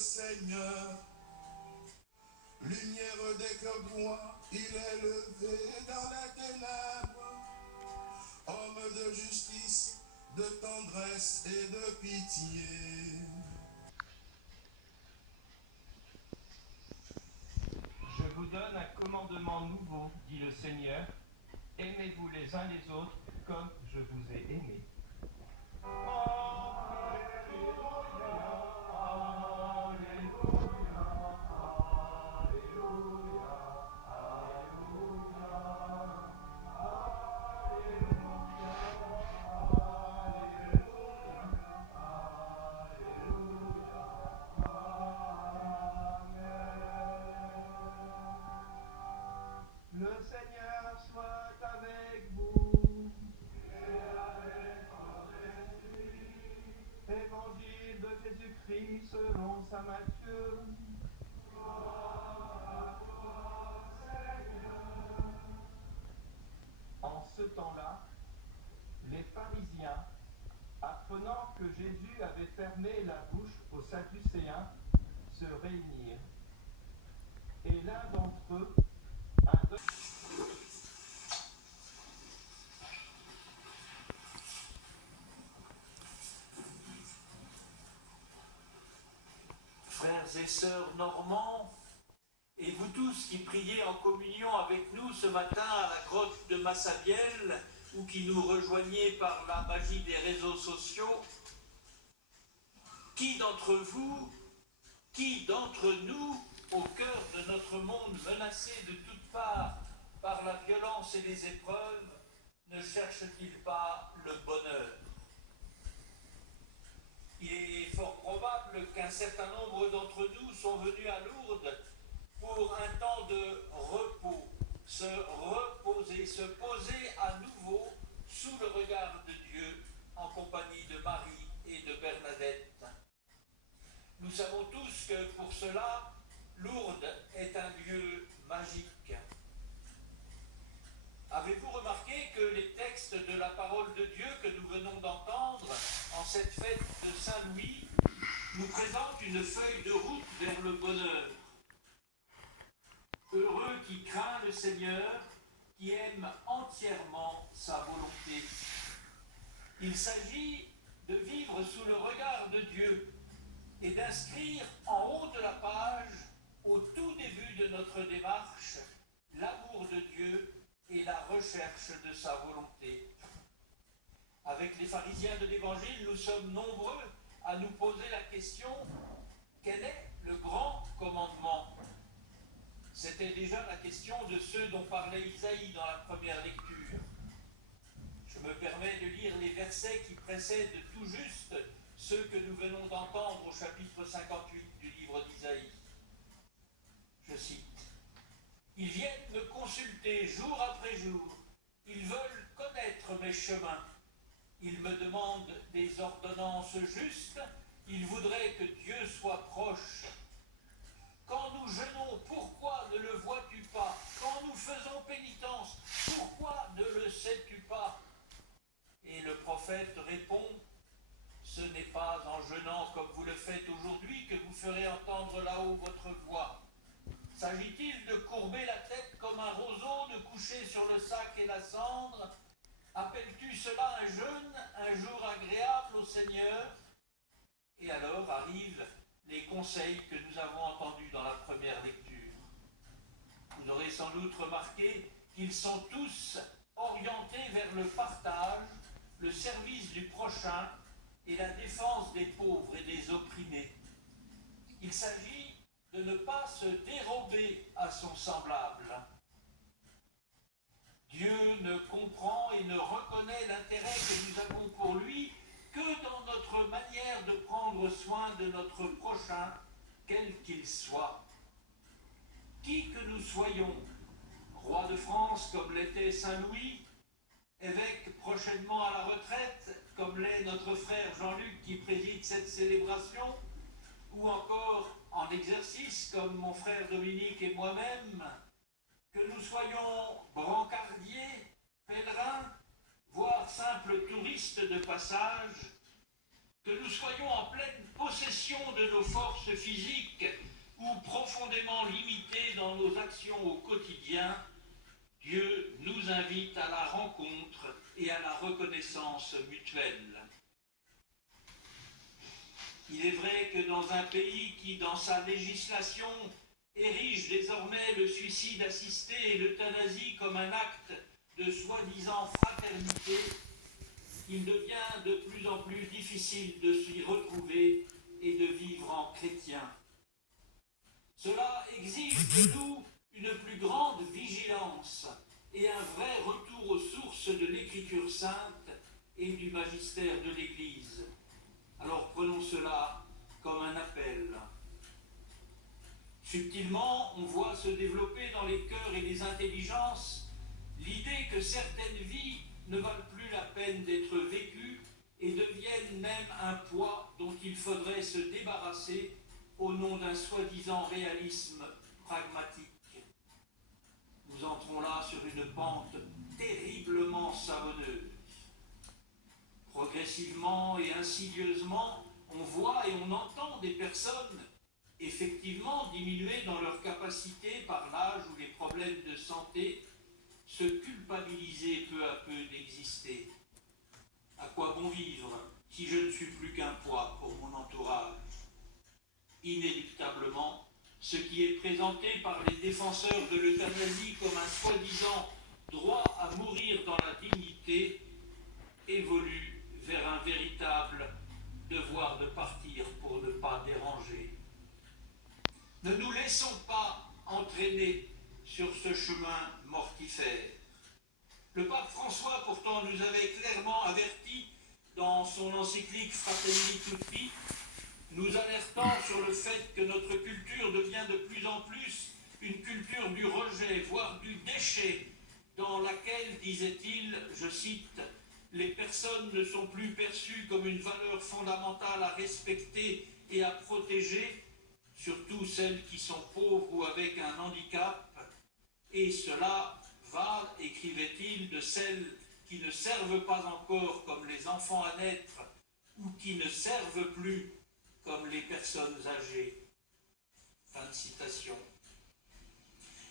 Seigneur, lumière des cœurs droits, il est levé dans les ténèbres, homme de justice, de tendresse et de pitié. Je vous donne un commandement nouveau, dit le Seigneur. Aimez-vous les uns les autres comme je vous ai aimés. Le Seigneur soit avec vous. Évangile de Jésus-Christ selon saint Matthieu. En ce temps-là, les pharisiens, apprenant que Jésus avait fermé la bouche aux Sadducéens, se réunirent. Et l'un d'entre eux, un Frères et sœurs normands, et vous tous qui priez en communion avec nous ce matin à la grotte de Massabielle, ou qui nous rejoignez par la magie des réseaux sociaux, qui d'entre vous, qui d'entre nous, au cœur de notre monde menacé de toutes parts par la violence et les épreuves, ne cherche-t-il pas le bonheur ? Il est fort probable qu'un certain nombre d'entre nous sont venus à Lourdes pour un temps de repos, se reposer, se poser à nouveau sous le regard de Dieu en compagnie de Marie et de Bernadette. Nous savons tous que pour cela, Lourdes est un lieu magique. Avez-vous remarqué que les textes de la parole de Dieu que nous venons d'entendre en cette fête de Saint-Louis nous présentent une feuille de route vers le bonheur? Heureux qui craint le Seigneur, qui aime entièrement sa volonté. Il s'agit de vivre sous le regard de Dieu et d'inscrire en haut de la page, au tout début de notre démarche, l'amour de Dieu et la recherche de sa volonté. Avec les pharisiens de l'Évangile, nous sommes nombreux à nous poser la question: quel est le grand commandement? C'était déjà la question de ceux dont parlait Isaïe dans la première lecture. Je me permets de lire les versets qui précèdent tout juste ceux que nous venons d'entendre au chapitre 58 du livre d'Isaïe. Je cite: « Ils viennent me consulter jour après jour, ils veulent connaître mes chemins, ils me demandent des ordonnances justes, ils voudraient que Dieu soit proche. Quand nous jeûnons, pourquoi ne le vois-tu pas? Quand nous faisons pénitence, pourquoi ne le sais-tu pas ?» Et le prophète répond: « Ce n'est pas en jeûnant comme vous le faites aujourd'hui que vous ferez entendre là-haut votre voix. S'agit-il de courber la tête comme un roseau, de coucher sur le sac et la cendre? Appelles-tu cela un jeûne, un jour agréable au Seigneur ?» Et alors arrivent les conseils que nous avons entendus dans la première lecture. Vous aurez sans doute remarqué qu'ils sont tous orientés vers le partage, le service du prochain et la défense des pauvres et des opprimés. Il s'agit de ne pas se dérober à son semblable. Dieu ne comprend et ne reconnaît l'intérêt que nous avons pour lui que dans notre manière de prendre soin de notre prochain, quel qu'il soit. Qui que nous soyons, roi de France comme l'était Saint Louis, évêque prochainement à la retraite comme l'est notre frère Jean-Luc qui préside cette célébration, ou encore en exercice comme mon frère Dominique et moi-même, que nous soyons brancardiers, pèlerins, voire simples touristes de passage, que nous soyons en pleine possession de nos forces physiques ou profondément limités dans nos actions au quotidien, Dieu nous invite à la rencontre et à la reconnaissance mutuelle. Il est vrai que dans un pays qui, dans sa législation, érige désormais le suicide assisté et l'euthanasie comme un acte de soi-disant fraternité, il devient de plus en plus difficile de s'y retrouver et de vivre en chrétien. Cela exige de nous une plus grande vigilance et un vrai retour aux sources de l'Écriture sainte et du magistère de l'Église. Alors prenons cela comme un appel. Subtilement, on voit se développer dans les cœurs et les intelligences l'idée que certaines vies ne valent plus la peine d'être vécues et deviennent même un poids dont il faudrait se débarrasser au nom d'un soi-disant réalisme pragmatique. Nous entrons là sur une pente terriblement savonneuse. Progressivement et insidieusement, on voit et on entend des personnes effectivement diminuées dans leur capacité par l'âge ou les problèmes de santé, se culpabiliser peu à peu d'exister. À quoi bon vivre si je ne suis plus qu'un poids pour mon entourage? Inéluctablement, ce qui est présenté par les défenseurs de l'euthanasie comme un soi-disant droit à mourir dans la dignité évolue vers un véritable devoir de partir pour ne pas déranger. Ne nous laissons pas entraîner sur ce chemin mortifère. Le pape François, pourtant, nous avait clairement avertis dans son encyclique Fratelli Tutti, nous alertant sur le fait que notre culture devient de plus en plus une culture du rejet, voire du déchet, dans laquelle, disait-il, je cite, « les personnes ne sont plus perçues comme une valeur fondamentale à respecter et à protéger, surtout celles qui sont pauvres ou avec un handicap, et cela va, écrivait-il, de celles qui ne servent pas encore comme les enfants à naître ou qui ne servent plus comme les personnes âgées. » Fin de citation.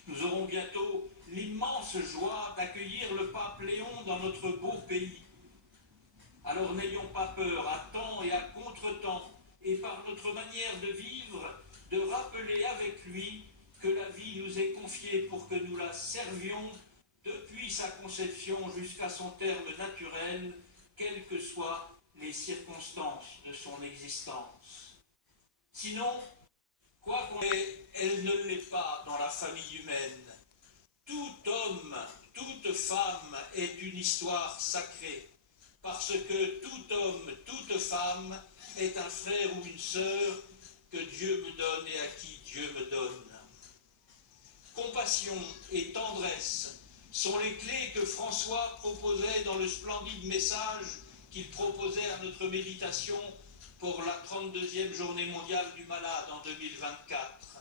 Nous aurons bientôt l'immense joie d'accueillir le pape Léon dans notre beau pays. Alors n'ayons pas peur, à temps et à contre-temps, et par notre manière de vivre, de rappeler avec lui que la vie nous est confiée pour que nous la servions depuis sa conception jusqu'à son terme naturel, quelles que soient les circonstances de son existence. Sinon, quoi qu'on ait, elle ne l'est pas dans la famille humaine. Tout homme, toute femme est une histoire sacrée, parce que tout homme, toute femme est un frère ou une sœur que Dieu me donne et à qui Dieu me donne. Compassion et tendresse sont les clés que François proposait dans le splendide message qu'il proposait à notre méditation pour la 32e journée mondiale du malade en 2024.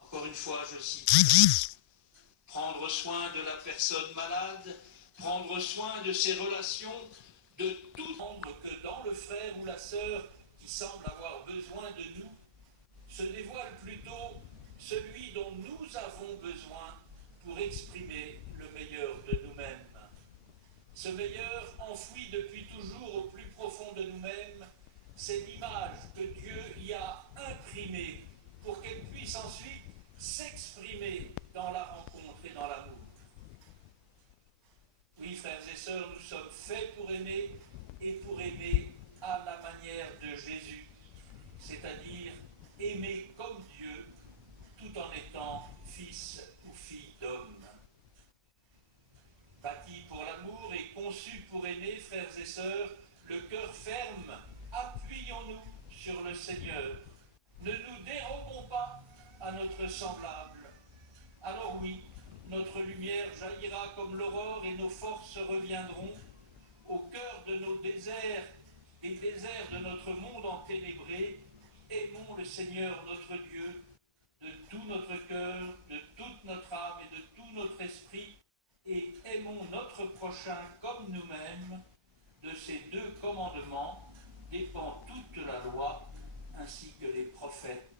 Encore une fois, je cite, « Prendre soin de la personne malade, prendre soin de ses relations, de tout monde que dans le frère ou la sœur qui semble avoir besoin de nous, se dévoile plutôt celui dont nous avons besoin pour exprimer le meilleur de nous-mêmes. Ce meilleur, enfoui depuis toujours au plus profond de nous-mêmes, c'est l'image que Dieu y a imprimée pour qu'elle puisse ensuite s'exprimer dans la rencontre et dans l'amour. Oui, frères et sœurs, nous sommes faits pour aimer et pour aimer à la manière de Jésus, c'est-à-dire aimer comme Dieu tout en étant fils ou fille d'homme. Bâti pour l'amour et conçu pour aimer, frères et sœurs, le cœur ferme, appuyons-nous sur le Seigneur. Ne nous dérobons pas à notre semblable. Alors oui, notre lumière jaillira comme l'aurore et nos forces reviendront au cœur de nos déserts, des déserts de notre monde enténébré. Aimons le Seigneur notre Dieu de tout notre cœur, de toute notre âme et de tout notre esprit, et aimons notre prochain comme nous-mêmes. De ces deux commandements dépend toute la loi ainsi que les prophètes.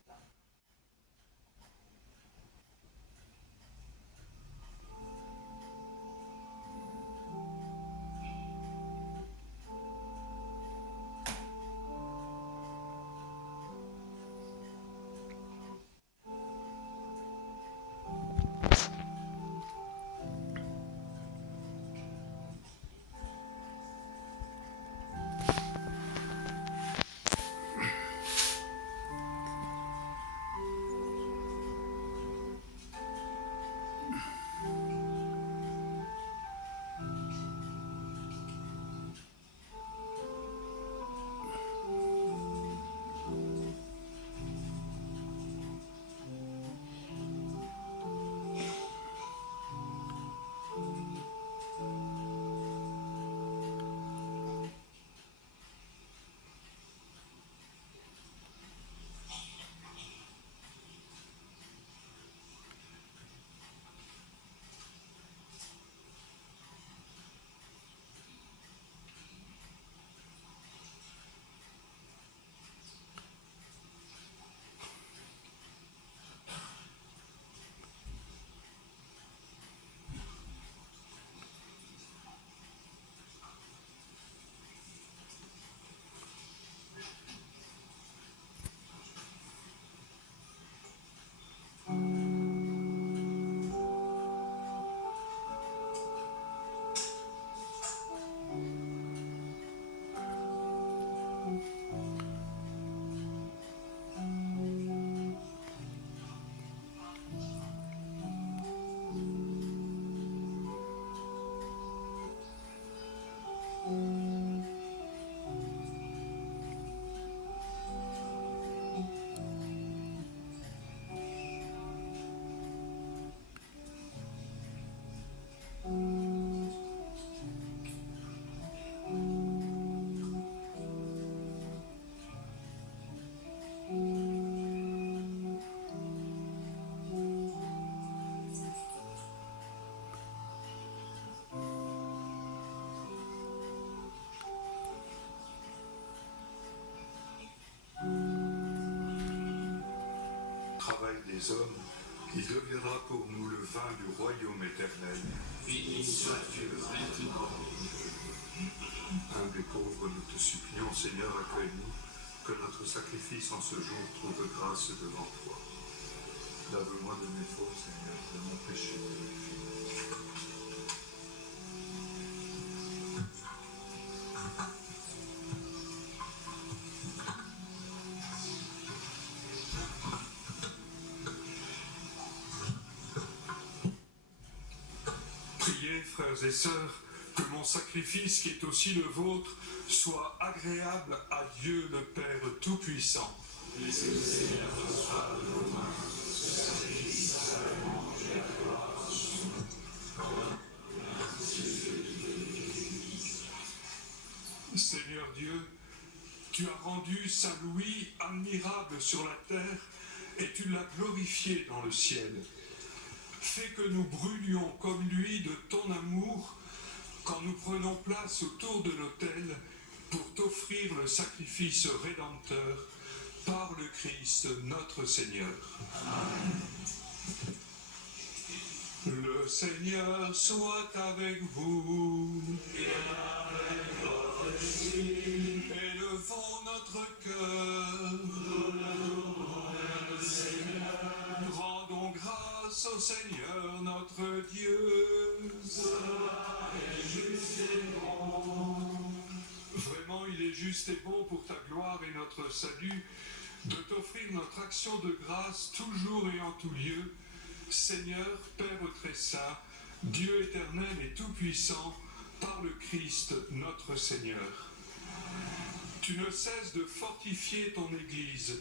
Travail des hommes, qui deviendra pour nous le vin du royaume éternel. Béni sois-tu maintenant. Humbles et pauvres, nous te supplions, Seigneur, accueille-nous, que notre sacrifice en ce jour trouve grâce devant toi. Lave-moi de mes fautes, Seigneur, de mon péché. Priez, frères et sœurs, que mon sacrifice, qui est aussi le vôtre, soit agréable à Dieu le Père Tout-Puissant. Laissez le Seigneur reçoive de vos mains ce sacrifice agréable et à gloire Seigneur Dieu, tu as rendu Saint Louis admirable sur la terre et tu l'as glorifié dans le ciel. Fais que nous brûlions comme lui de ton amour quand nous prenons place autour de l'autel pour t'offrir le sacrifice rédempteur par le Christ notre Seigneur. Amen. Le Seigneur soit avec vous. et avec votre esprit. Élevons notre cœur. Nous l'adorons vers le Seigneur. Rendons grâce au Seigneur notre Dieu. Cela est juste et bon. Vraiment, il est juste et bon pour ta gloire et notre salut de t'offrir notre action de grâce toujours et en tout lieu. Seigneur, Père très saint, Dieu éternel et tout-puissant, par le Christ notre Seigneur. Tu ne cesses de fortifier ton Église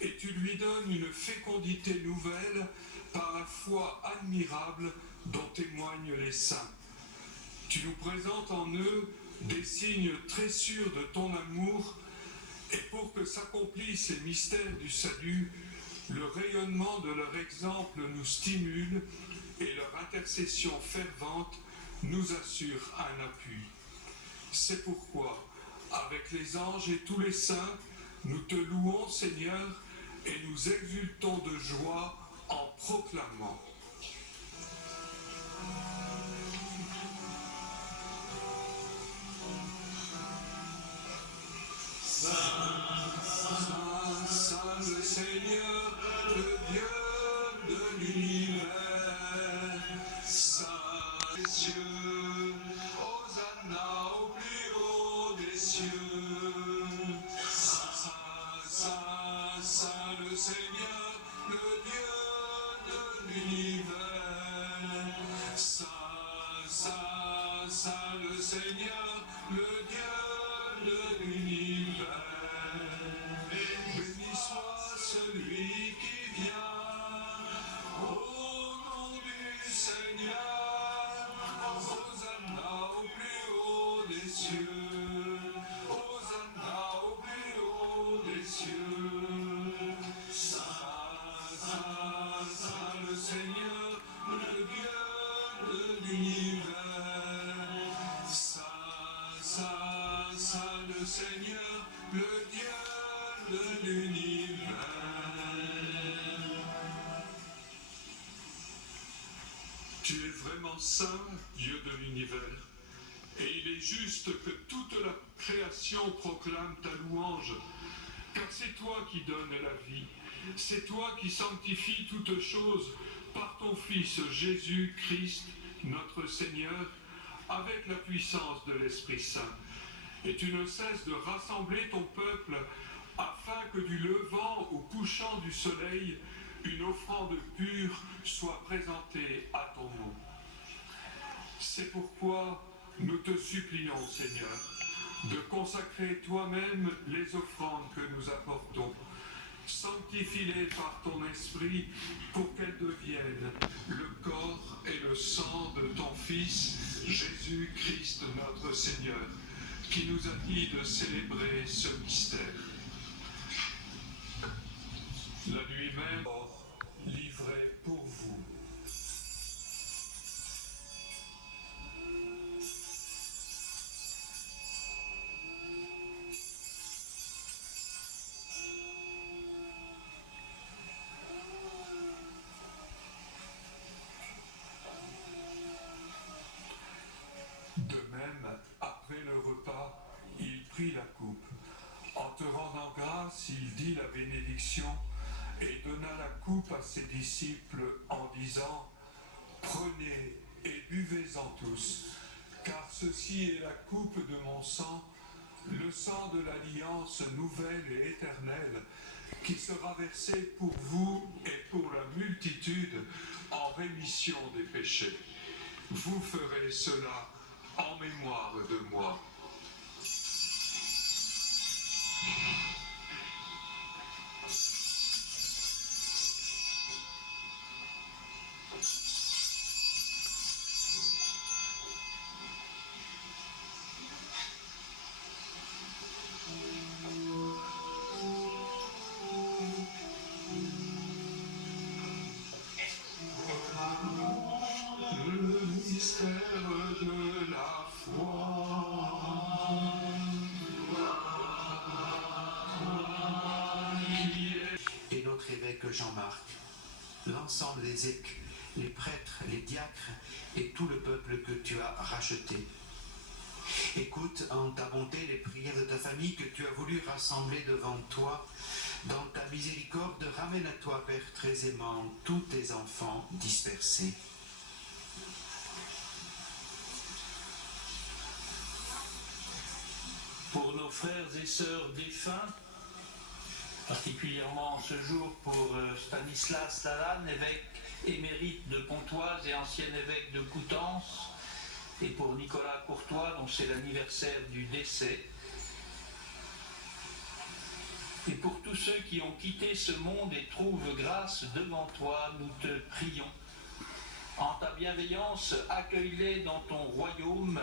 et tu lui donnes une fécondité nouvelle par la foi admirable dont témoignent les saints. Tu nous présentes en eux des signes très sûrs de ton amour et pour que s'accomplissent les mystères du salut, le rayonnement de leur exemple nous stimule et leur intercession fervente nous assure un appui. C'est pourquoi, Avec les anges et tous les saints, nous te louons, Seigneur, et nous exultons de joie en proclamant. Saint le Seigneur, le Dieu de l'univers, Saint des cieux, Hosanna au plus haut des cieux. Saint le Seigneur, le Dieu de l'univers, Saint le Seigneur, le Dieu de l'univers. Béni soit celui qui vient au nom du Seigneur. Hosanna au plus haut des cieux. Hosanna au plus haut des cieux. Saint le Seigneur, le Dieu de l'univers. Saint le Seigneur, le Dieu de l'univers. Tu es vraiment saint, Dieu de l'univers, et il est juste que toute la création proclame ta louange, car c'est toi qui donnes la vie, c'est toi qui sanctifies toutes choses par ton Fils Jésus-Christ, notre Seigneur, avec la puissance de l'Esprit Saint. Et tu ne cesses de rassembler ton peuple afin que du levant au couchant du soleil, une offrande pure soit présentée à ton nom. C'est pourquoi nous te supplions, Seigneur, de consacrer toi-même les offrandes que nous apportons. Sanctifie-les par ton esprit pour qu'elles deviennent le corps et le sang de ton Fils, Jésus-Christ notre Seigneur, qui nous a dit de célébrer ce mystère. La nuit même, livré pour vous. De même, après le repas, il prit la coupe. En te rendant grâce, il dit la bénédiction et donna la coupe à ses disciples en disant : Prenez et buvez-en tous, car ceci est la coupe de mon sang, le sang de l'alliance nouvelle et éternelle, qui sera versé pour vous et pour la multitude en rémission des péchés. Vous ferez cela en mémoire de moi. Le mystère de la foi. Et notre évêque Jean-Marc, l'ensemble des évêques, les prêtres, les diacres et tout le peuple que tu as racheté. Écoute en ta bonté les prières de ta famille que tu as voulu rassembler devant toi. Dans ta miséricorde, ramène à toi, Père très aimant, tous tes enfants dispersés. Pour nos frères et sœurs défunts, particulièrement ce jour pour Stanislas Lalanne, évêque émérite de Pontoise et ancien évêque de Coutances, et pour Nicolas Courtois, dont c'est l'anniversaire du décès, et pour tous ceux qui ont quitté ce monde et trouvent grâce devant toi, nous te prions. En ta bienveillance, accueille-les dans ton royaume,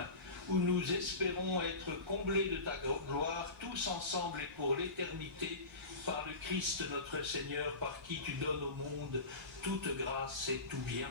où nous espérons être comblés de ta gloire, tous ensemble et pour l'éternité, par le Christ notre Seigneur, par qui tu donnes au monde toute grâce et tout bien.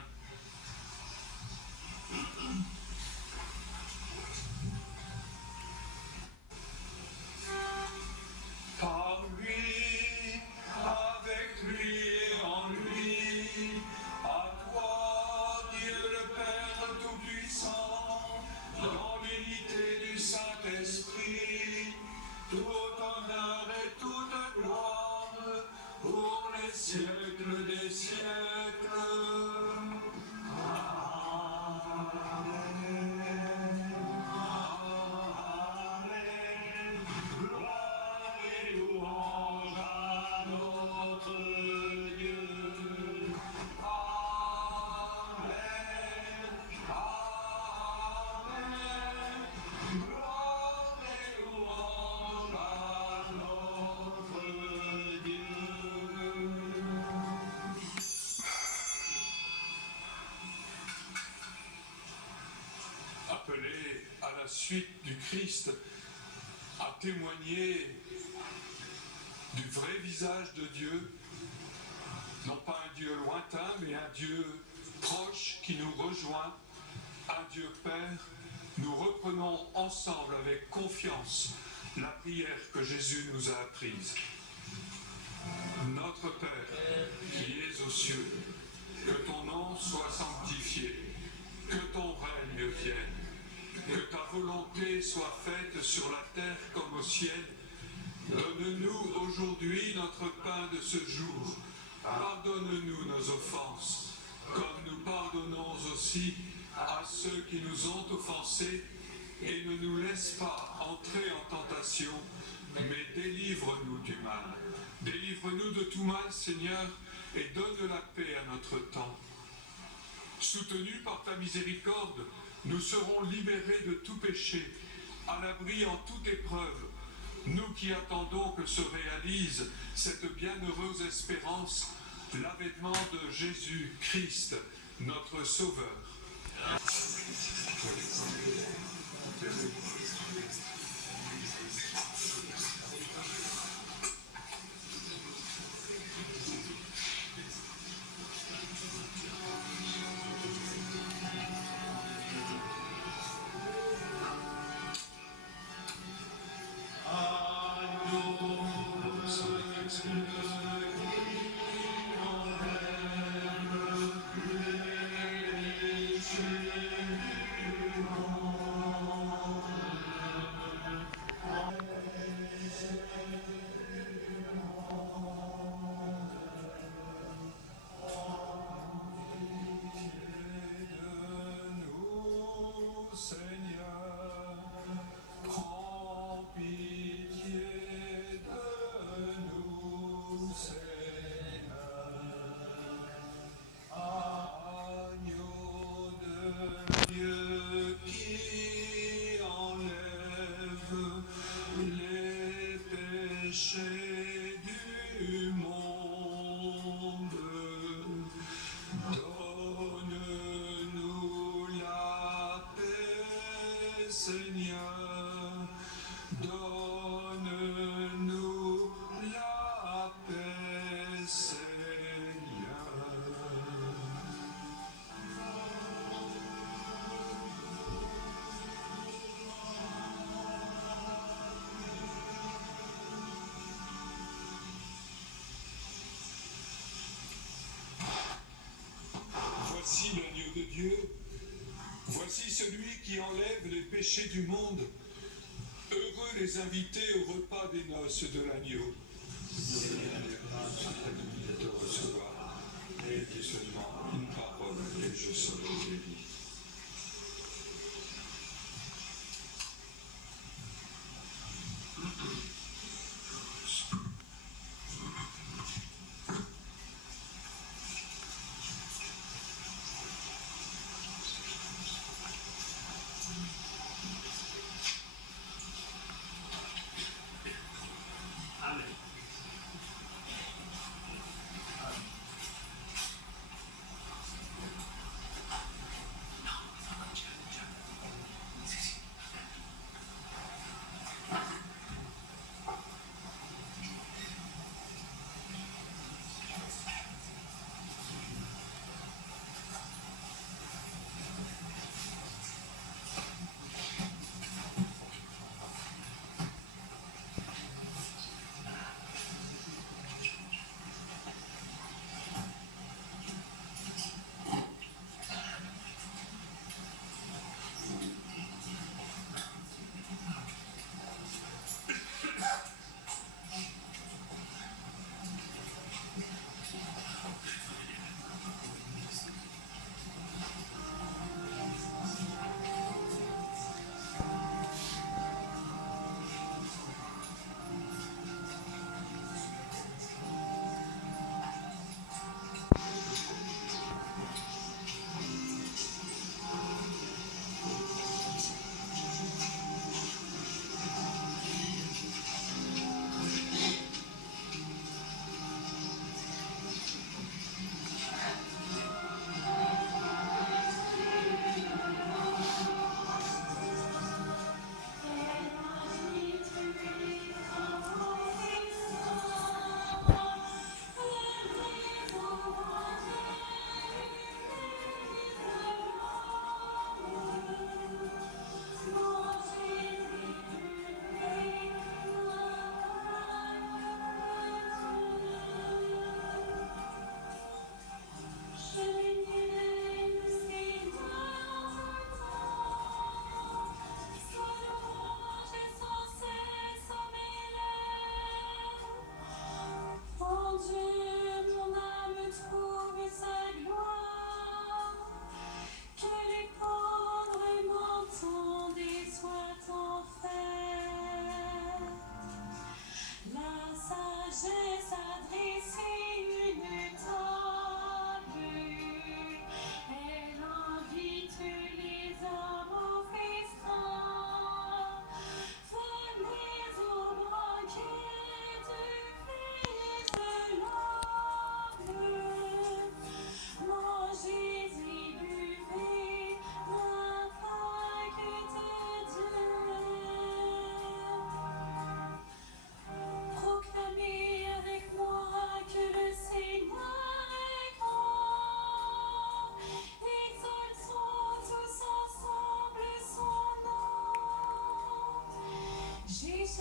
tout honneur et toute gloire pour les siècles des siècles. Appelé à la suite du Christ à témoigner du vrai visage de Dieu, non pas un Dieu lointain, mais un Dieu proche qui nous rejoint, un Dieu Père, nous reprenons ensemble avec confiance la prière que Jésus nous a apprise. Notre Père, qui es aux cieux, que ton nom soit sanctifié, que ton règne vienne, que ta volonté soit faite sur la terre comme au ciel. Donne-nous aujourd'hui notre pain de ce jour. Pardonne-nous nos offenses, comme nous pardonnons aussi à ceux qui nous ont offensés, et ne nous laisse pas entrer en tentation, mais délivre-nous du mal. Délivre-nous de tout mal, Seigneur, et donne la paix à notre temps. Soutenus par ta miséricorde, nous serons libérés de tout péché, à l'abri en toute épreuve, nous qui attendons que se réalise cette bienheureuse espérance, l'avènement de Jésus-Christ, notre Sauveur. Voici l'agneau de Dieu, voici celui qui enlève les péchés du monde. Heureux les invités au repas des noces de l'agneau. Seigneur, de te recevoir, et dis seulement une parole et je serai guéri.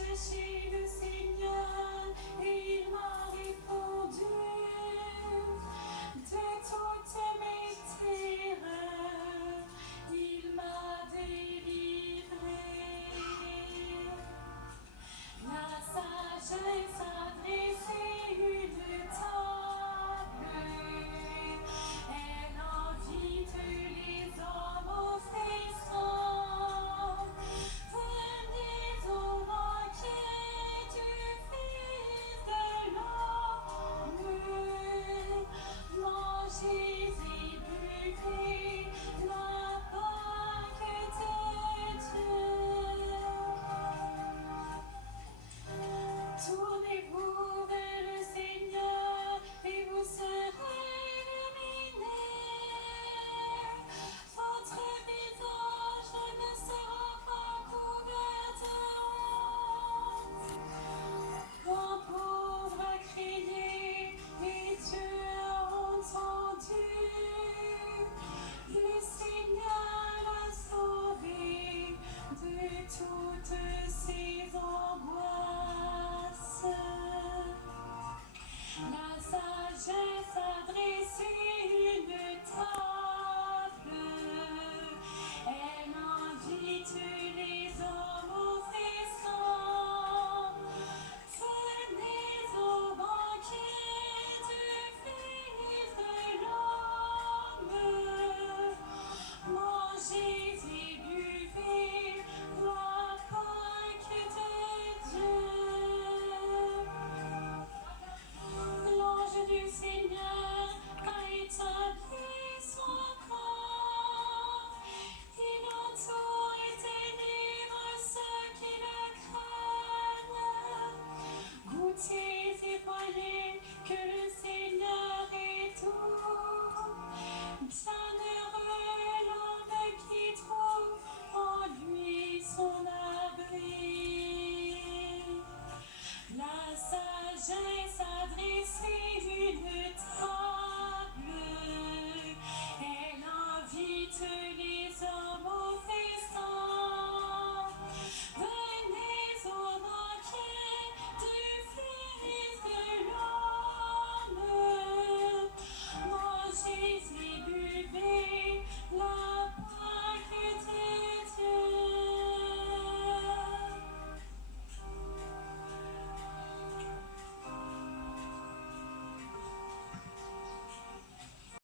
chercher le Seigneur.